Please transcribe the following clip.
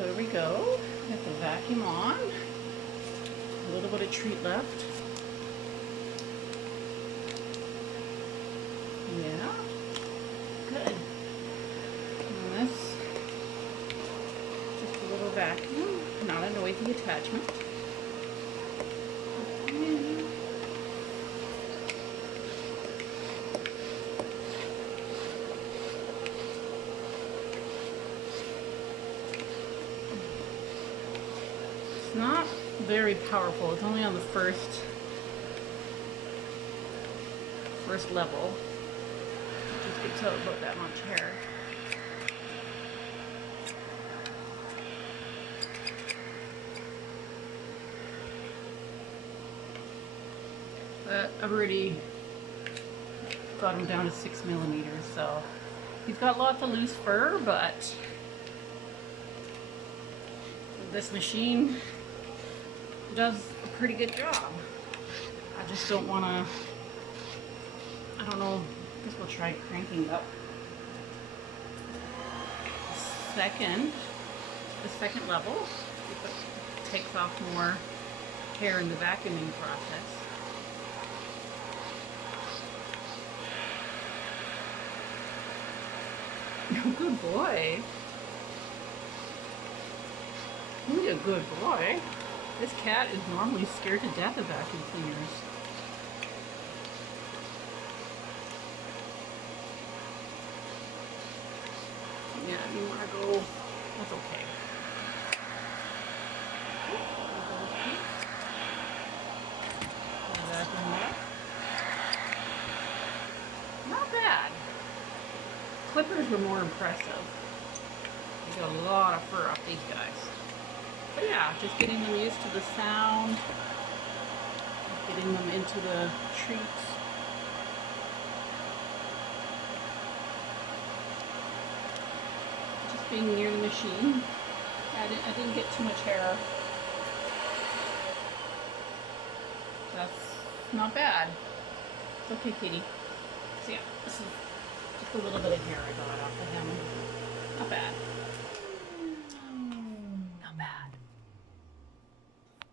There we go. Got the vacuum on. A little bit of treat left. Yeah. Good. And this, just a little vacuum, not a noisy attachment. It's not very powerful. It's only on the first level. It just gets out about that much hair. But I've already got him down to 6 millimeters, so he's got lots of loose fur, but this machine does a pretty good job. I just don't want to, I don't know, I guess we'll try cranking up. The second level, it takes off more hair in the vacuuming process. Good boy. He's a good boy. This cat is normally scared to death of vacuum cleaners. Yeah, you want to go, that's okay. Not bad. Clippers were more impressive. You got a lot of fur off these guys. But yeah, just getting them used to the sound, getting them into the treats. Just being near the machine. I didn't get too much hair. That's not bad. It's okay, kitty. So yeah, this is just a little bit of hair I got off of him. Not bad.